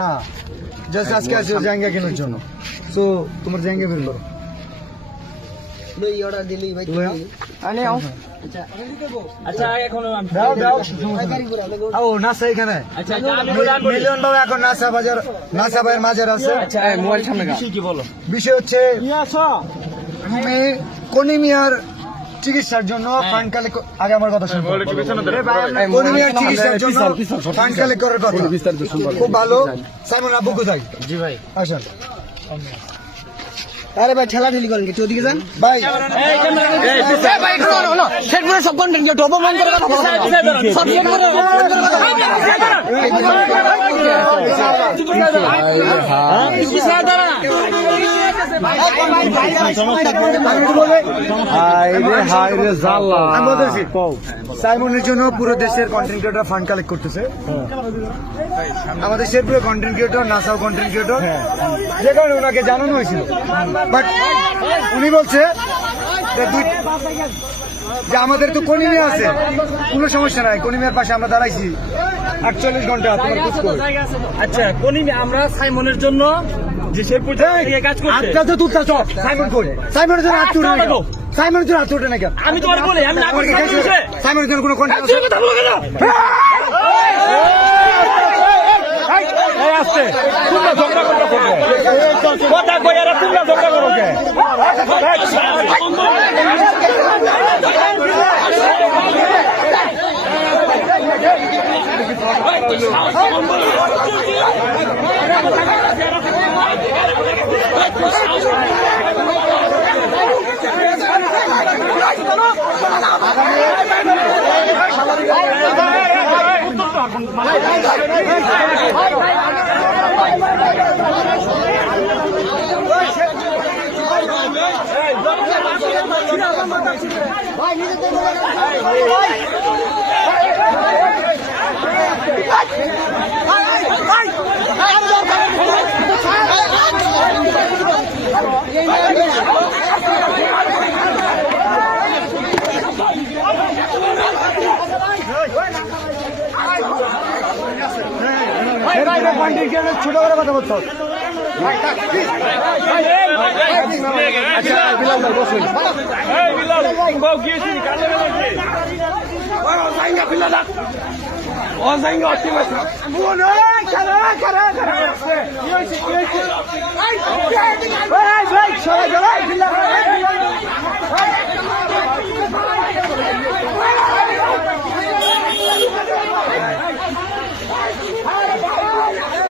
हाँ जैसे आज कैसे हो जाएंगे কেনার জন্য সো তোমার জায়গা বের করো লই অর্ডার দিলি ভাই আনে আও আচ্ছা এখন দাও দাও আও নাসা এখানে আচ্ছা মিলিয়ন বাবা এখন নাসা বাজার নাসা ভাইয়ের মাজার আছে আচ্ছা মোবাইল সামনে বিষয় কি বলো বিষয় হচ্ছে তুমি কোনিমিয়ার চিকিৎসার জন্য ফান্ড কালেক্ট আগে আমার কথা শুনুন কোনিমিয়ার চিকিৎসার জন্য ফান্ড কালেক্ট করার কথা খুব ভালো সাইমন আব্বু কোথায় জি ভাই আসুন আরে ভাই ঠেলা ঠেলি করেন কি ওদিকে যান ভাই এই ভাই হলো সেট করে সব কন্টেন্ট যে ডবল মান করে কথা সব সেট করে সাইমনের জন্য পুরো দেশের কন্টেন্ট ক্রিয়েটর ফান্ড কালেক্ট করতেছে আমাদের শেরপুরের কন্টেন্ট ক্রিয়েটর নাসাও কন্টেন্ট ক্রিয়েটর যে কারণে ওনাকে জানানো হয়েছিল বাট উনি বলছে যে আমাদের তো কোনিমিয়া আছে কোনো সমস্যা নাই কোনিমিয়ার পাশে আমরা দাঁড়াইছি 48 ঘন্টা তোমার খোঁজ করো আচ্ছা কোনিমিয়া আমরা সাইমনের জন্য যে শেরপুর থেকে কাজ করতে আচ্ছা তো তুই চল সাইমন কই সাইমনের জন্য হাত তুলে নাও সাইমনের জন্য হাত তুলে না কেন আমি তোমার বলি আমি না করি সাইমনের জন্য কোনো কন্টেন্ট আছে কথা বলো কেন এই আসছে তোমরা ঝগড়া করতে কথা কইরা তোমরা ঝগড়া করো কে ছোট করে কথা বলছো আচ্ছা বিলাল ভাই বসুন এই বিলাল বাউ গিয়েছি কালে গেছে ও জায়গা অতি মাছ বল এই করে কি হইছে এই ভাই সবাই গেল বিলাল